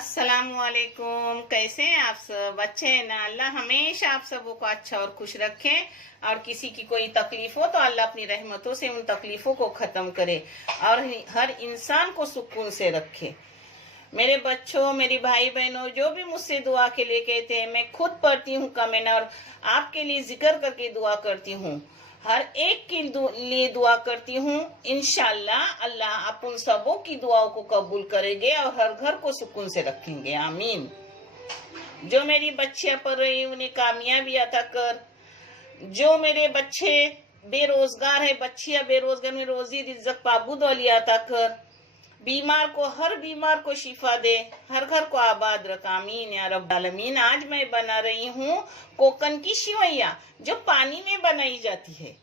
अस्सलामुअलैकुम। कैसे हैं आप सब? अच्छे हैं ना? अल्लाह हमेशा आप सबों को अच्छा और खुश रखे। और किसी की कोई तकलीफ हो तो अल्लाह अपनी रहमतों से उन तकलीफों को खत्म करे और हर इंसान को सुकून से रखे। मेरे बच्चों, मेरी भाई बहनों, जो भी मुझसे दुआ के लिए कहते हैं, मैं खुद पढ़ती हूँ कमेंट और आपके लिए जिक्र करके दुआ करती हूँ। हर एक के लिए दुआ करती हूँ। इंशाल्लाह अल्लाह आप उन सबों की दुआओं को कबूल करेंगे और हर घर को सुकून से रखेंगे। आमीन। जो मेरी बच्चियां पढ़ रही उन्हें कामयाबी अता कर। जो मेरे बच्चे बेरोजगार है, बच्चियां बेरोजगार में रोजी रिज्क पाबूद वाली अता कर। बीमार को, हर बीमार को शिफा दे, हर घर को आबाद रख। आमीन या रब्बल आलमीन। आज मैं बना रही हूँ कोकन की सेवइयां, जो पानी में बनाई जाती है।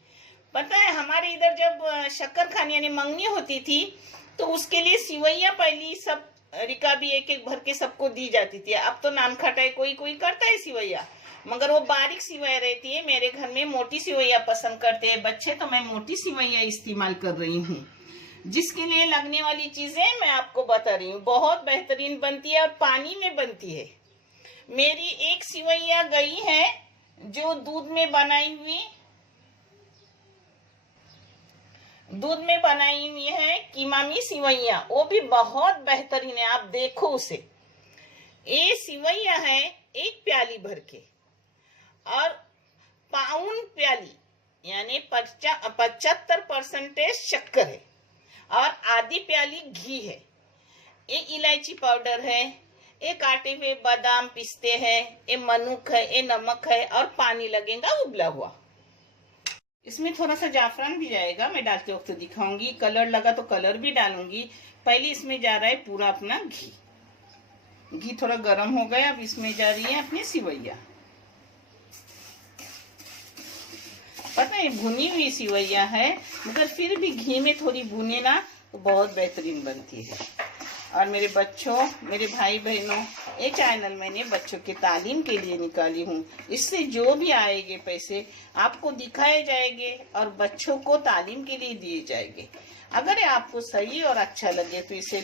पता है, हमारे इधर जब शक्कर खाने यानी मंगनी होती थी तो उसके लिए सेवइयां पहली सब रिकाबी एक एक भर के सबको दी जाती थी। अब तो नाम खटाई कोई कोई करता है सेवइयां, मगर वो बारीक सेवइयां रहती है। मेरे घर में मोटी सेवइयां पसंद करते हैं बच्चे, तो मैं मोटी सेवइयां इस्तेमाल कर रही हूँ। जिसके लिए लगने वाली चीजें मैं आपको बता रही हूँ। बहुत बेहतरीन बनती है और पानी में बनती है। मेरी एक सेवइया गई है जो दूध में बनाई हुई है कीमामी सेवइया, वो भी बहुत बेहतरीन है। आप देखो उसे। ये सेवइया है एक प्याली भर के और पाउन प्याली यानी 75% शक्कर है और आधी प्याली घी है। ये इलायची पाउडर है, ये काटे हुए बादाम पिस्ते हैं, ये मनुक है, ये नमक है और पानी लगेगा उबला हुआ। इसमें थोड़ा सा जाफरान भी जाएगा, मैं डालते वक्त दिखाऊंगी। कलर लगा तो कलर भी डालूंगी। पहले इसमें जा रहा है पूरा अपना घी। घी थोड़ा गर्म हो गया, अब इसमें जा रही है अपनी सेवइया। पता है भुनी हुई सेवइया है, मगर फिर भी घी में थोड़ी भुने ना तो बहुत बेहतरीन बनती है। और मेरे बच्चों, मेरे भाई बहनों, ये चैनल मैंने बच्चों के तालीम के लिए निकाली हूँ। इससे जो भी आएंगे पैसे आपको दिखाए जाएंगे और बच्चों को तालीम के लिए दिए जाएंगे। अगर आपको सही और अच्छा लगे तो इसे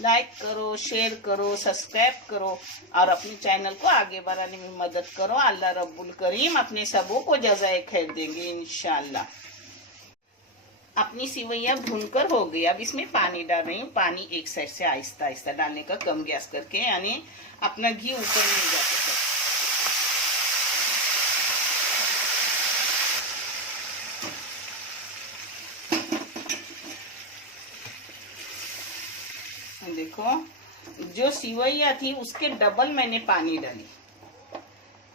लाइक करो, शेयर करो, सब्सक्राइब करो और अपने चैनल को आगे बढ़ाने में मदद करो। अल्लाह रब्बुल करीम अपने सबों को जज़ाए खैर देंगे इंशाल्लाह। अपनी सेवइयां भूनकर हो गई। अब इसमें पानी डाल रही हूँ। पानी एक साइड से आहिस्ता आहिस्ता डालने का, कम गैस करके, यानी अपना घी ऊपर नहीं जाता है। देखो, जो सेवइया थी उसके डबल मैंने पानी डाली।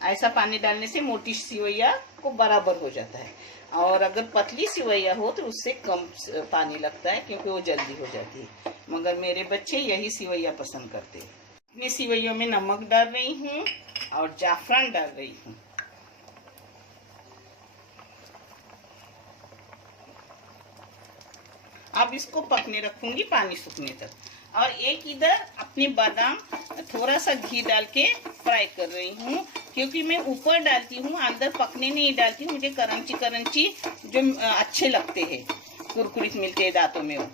ऐसा पानी डालने से मोटी सेवइया को बराबर हो जाता है और अगर पतली सेवइया हो तो उससे कम पानी लगता है, क्योंकि वो जल्दी हो जाती है। मगर मेरे बच्चे यही सेवइया पसंद करते हैं। अपनी सेवइयों में नमक डाल रही हूँ और जाफरान डाल रही हूँ। अब इसको पकने रखूंगी पानी सूखने तक। और एक इधर अपने बादाम थोड़ा सा घी डाल के फ्राई कर रही हूँ, क्योंकि मैं ऊपर डालती हूँ, अंदर पकने नहीं डालती। मुझे करंची करंची जो अच्छे लगते हैं, कुरकुरीत मिलते हैं दांतों में वो।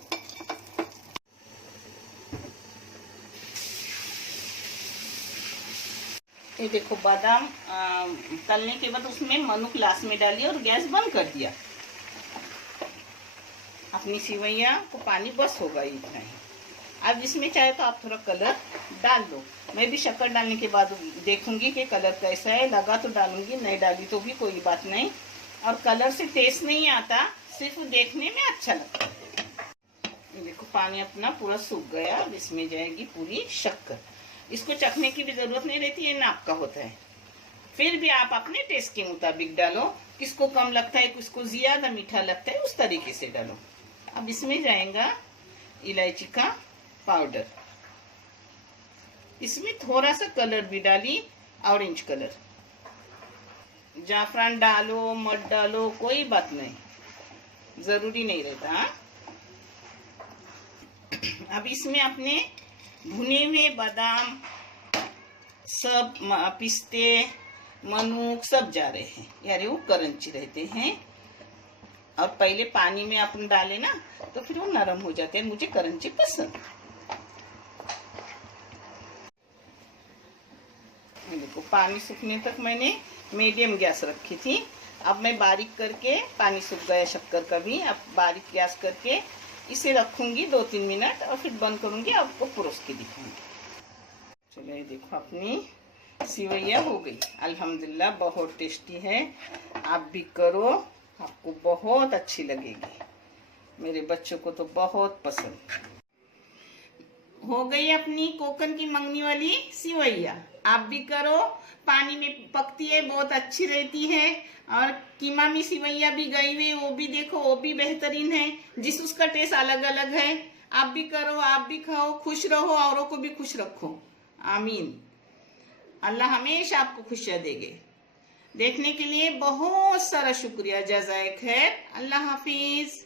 ये देखो, बादाम तलने के बाद उसमें मनुक लास्ट में डाली और गैस बंद कर दिया। अपनी सेवइया को पानी बस होगा इतना ही। अब इसमें चाहे तो आप थोड़ा कलर डाल दो। मैं भी शक्कर डालने के बाद देखूंगी कि कलर कैसा है, लगा तो डालूंगी, नहीं डाली तो भी कोई बात नहीं। और कलर से टेस्ट नहीं आता, सिर्फ देखने में अच्छा लगता है। देखो पानी अपना पूरा सूख गया। अब इसमें जाएगी पूरी शक्कर। इसको चखने की भी जरूरत नहीं रहती, ये नाप का होता है। फिर भी आप अपने टेस्ट के मुताबिक डालो, किसको कम लगता है, किसको ज्यादा मीठा लगता है, उस तरीके से डालो। अब इसमें जाएगा इलायची का पाउडर। इसमें थोड़ा सा कलर भी डाली, ऑरेंज कलर। जाफरान डालो मत डालो कोई बात नहीं, जरूरी नहीं रहता। अब इसमें अपने भुने हुए बादाम सब, पिस्ते, मनुक सब जा रहे हैं, यानी वो करंची रहते हैं। और पहले पानी में अपन डाले ना तो फिर वो नरम हो जाते हैं। मुझे करंची पसंद। देखो पानी सूखने तक मैंने मीडियम गैस रखी थी। अब मैं बारीक करके, पानी सूख गया शक्कर का भी, अब बारीक गैस करके इसे रखूंगी 2-3 मिनट और फिर बंद करूंगी, आपको परोस के दिखाऊंगी। चलो ये देखो अपनी सिवैया हो गई अल्हम्दुलिल्लाह, बहुत टेस्टी है। आप भी करो, आपको बहुत अच्छी लगेगी। मेरे बच्चों को तो बहुत पसंद। हो गई अपनी कोकन की मंगनी वाली सिवैया, आप भी करो। पानी में पकती है, बहुत अच्छी रहती है। और कीमा में सिवैया भी गई हुई, वो भी देखो, वो भी बेहतरीन है। जिस उसका टेस्ट अलग अलग है। आप भी करो, आप भी खाओ, खुश रहो, औरों को भी खुश रखो। आमीन। अल्लाह हमेशा आपको खुशियां देंगे। देखने के लिए बहुत सारा शुक्रिया। जज़ाए खैर। अल्लाह हाफिज।